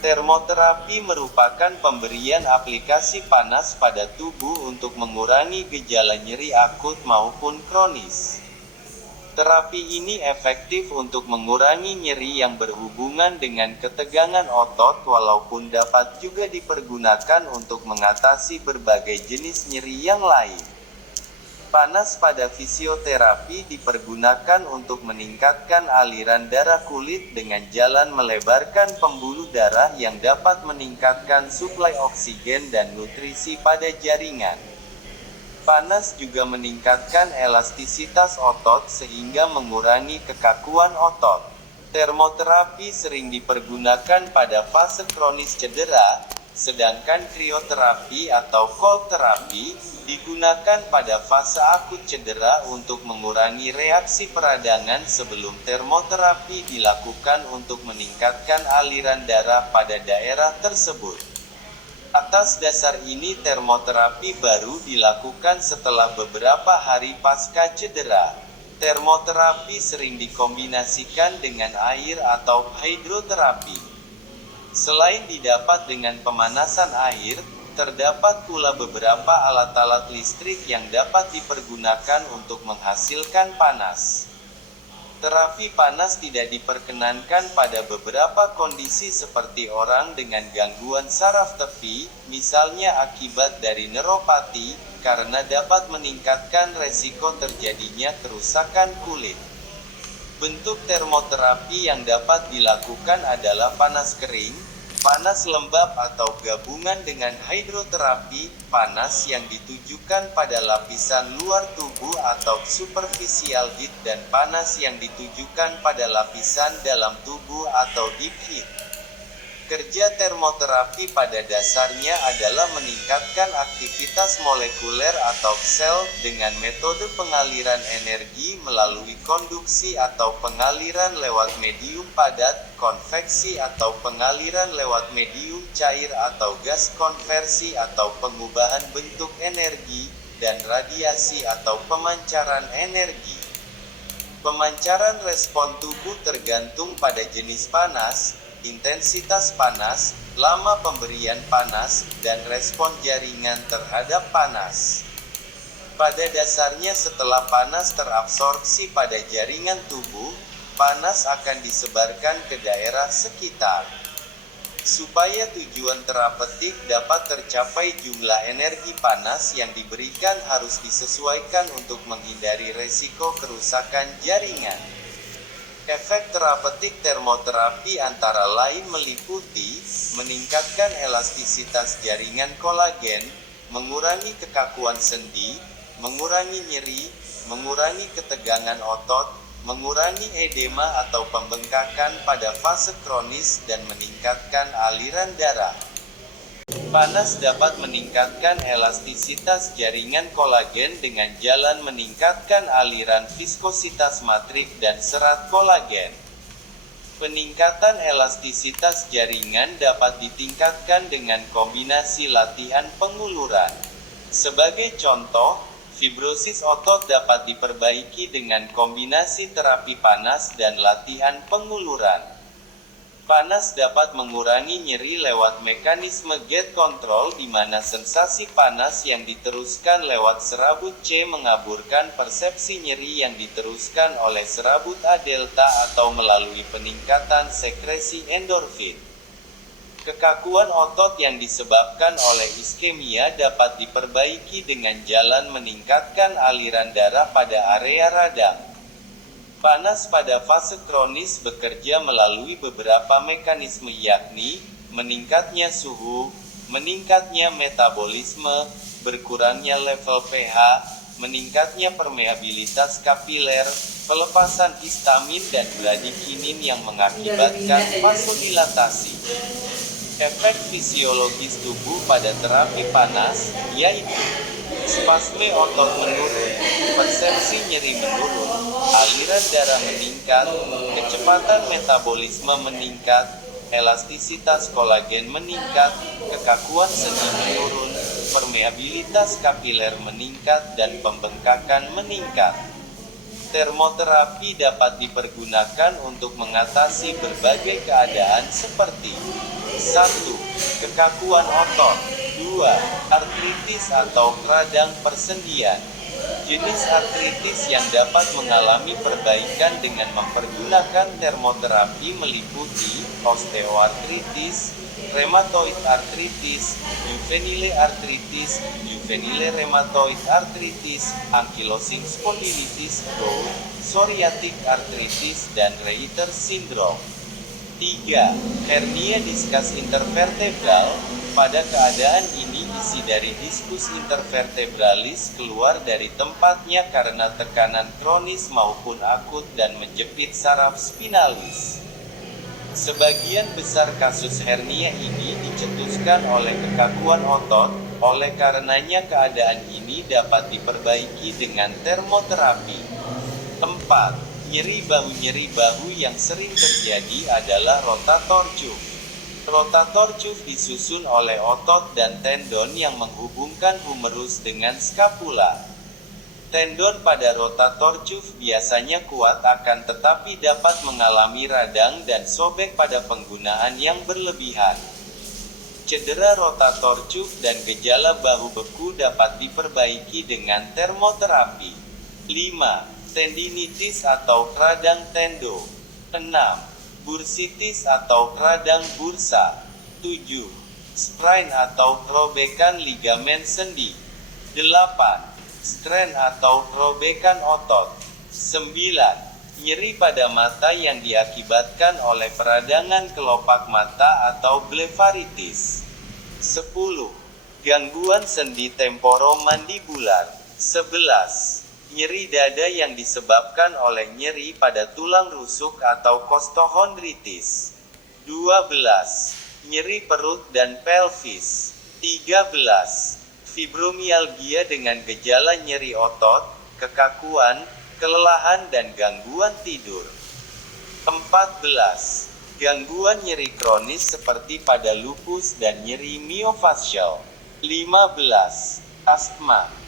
Termoterapi merupakan pemberian aplikasi panas pada tubuh untuk mengurangi gejala nyeri akut maupun kronis. Terapi ini efektif untuk mengurangi nyeri yang berhubungan dengan ketegangan otot walaupun dapat juga dipergunakan untuk mengatasi berbagai jenis nyeri yang lain. Panas pada fisioterapi dipergunakan untuk meningkatkan aliran darah kulit dengan jalan melebarkan pembuluh darah yang dapat meningkatkan suplai oksigen dan nutrisi pada jaringan. Panas juga meningkatkan elastisitas otot sehingga mengurangi kekakuan otot. Termoterapi sering dipergunakan pada fase kronis cedera, sedangkan krioterapi atau cold therapy digunakan pada fase akut cedera untuk mengurangi reaksi peradangan sebelum termoterapi dilakukan untuk meningkatkan aliran darah pada daerah tersebut. Atas dasar ini termoterapi baru dilakukan setelah beberapa hari pasca cedera. Termoterapi sering dikombinasikan dengan air atau hidroterapi. Selain didapat dengan pemanasan air, terdapat pula beberapa alat-alat listrik yang dapat dipergunakan untuk menghasilkan panas. Terapi panas tidak diperkenankan pada beberapa kondisi seperti orang dengan gangguan saraf tepi, misalnya akibat dari neuropati, karena dapat meningkatkan resiko terjadinya kerusakan kulit. Bentuk termoterapi yang dapat dilakukan adalah panas kering, panas lembab atau gabungan dengan hidroterapi, panas yang ditujukan pada lapisan luar tubuh atau superficial heat dan panas yang ditujukan pada lapisan dalam tubuh atau deep heat. Kerja termoterapi pada dasarnya adalah meningkatkan aktivitas molekuler atau sel dengan metode pengaliran energi melalui konduksi atau pengaliran lewat medium padat, konveksi atau pengaliran lewat medium cair atau gas, konversi atau pengubahan bentuk energi, dan radiasi atau pemancaran energi. Pemancaran respon tubuh tergantung pada jenis panas, intensitas panas, lama pemberian panas, dan respon jaringan terhadap panas. Pada dasarnya setelah panas terabsorpsi pada jaringan tubuh, panas akan disebarkan ke daerah sekitar. Supaya tujuan terapeutik dapat tercapai, jumlah energi panas yang diberikan harus disesuaikan untuk menghindari resiko kerusakan jaringan. Efek terapeutik termoterapi antara lain meliputi meningkatkan elastisitas jaringan kolagen, mengurangi kekakuan sendi, mengurangi nyeri, mengurangi ketegangan otot, mengurangi edema atau pembengkakan pada fase kronis, dan meningkatkan aliran darah. Panas dapat meningkatkan elastisitas jaringan kolagen dengan jalan meningkatkan aliran viskositas matrik dan serat kolagen. Peningkatan elastisitas jaringan dapat ditingkatkan dengan kombinasi latihan penguluran. Sebagai contoh, fibrosis otot dapat diperbaiki dengan kombinasi terapi panas dan latihan penguluran. Panas dapat mengurangi nyeri lewat mekanisme gate control di mana sensasi panas yang diteruskan lewat serabut C mengaburkan persepsi nyeri yang diteruskan oleh serabut A delta atau melalui peningkatan sekresi endorfin. Kekakuan otot yang disebabkan oleh iskemia dapat diperbaiki dengan jalan meningkatkan aliran darah pada area radang. Panas pada fase kronis bekerja melalui beberapa mekanisme, yakni meningkatnya suhu, meningkatnya metabolisme, berkurangnya level pH, meningkatnya permeabilitas kapiler, pelepasan histamin dan bradikinin yang mengakibatkan vasodilatasi. Efek fisiologis tubuh pada terapi panas, yaitu spasme otot menurun, persepsi nyeri menurun, aliran darah meningkat, kecepatan metabolisme meningkat, elastisitas kolagen meningkat, kekakuan sendi menurun, permeabilitas kapiler meningkat dan pembengkakan meningkat. Termoterapi dapat dipergunakan untuk mengatasi berbagai keadaan seperti 1. Kekakuan otot. 2. Artritis atau radang persendian. Jenis artritis yang dapat mengalami perbaikan dengan mempergunakan termoterapi meliputi osteoartritis, rheumatoid arthritis, juvenile arthritis, juvenile rheumatoid arthritis, ankylosing spondylitis, gout, psoriatic arthritis, dan Reiter syndrome. 3. Hernia diskus intervertebral. Pada keadaan ini isi dari diskus intervertebralis keluar dari tempatnya karena tekanan kronis maupun akut dan menjepit saraf spinalis. Sebagian besar kasus hernia ini dicetuskan oleh kekakuan otot, oleh karenanya keadaan ini dapat diperbaiki dengan termoterapi. 4. Nyeri bahu yang sering terjadi adalah rotator cuff. Rotator cuff disusun oleh otot dan tendon yang menghubungkan humerus dengan skapula. Tendon pada rotator cuff biasanya kuat akan tetapi dapat mengalami radang dan sobek pada penggunaan yang berlebihan. Cedera rotator cuff dan gejala bahu beku dapat diperbaiki dengan termoterapi. 5. Tendinitis atau radang tendo. 6. Bursitis atau radang bursa. 7. Sprain atau robekan ligamen sendi. 8. Strain atau robekan otot. 9. Nyeri pada mata yang diakibatkan oleh peradangan kelopak mata atau blefaritis. 10. Gangguan sendi temporomandibular. 11. Nyeri dada yang disebabkan oleh nyeri pada tulang rusuk atau kostochondritis. 12. Nyeri perut dan pelvis. 13. Fibromialgia dengan gejala nyeri otot, kekakuan, kelelahan dan gangguan tidur. 14. Gangguan nyeri kronis seperti pada lupus dan nyeri miofascial. 15. Asma.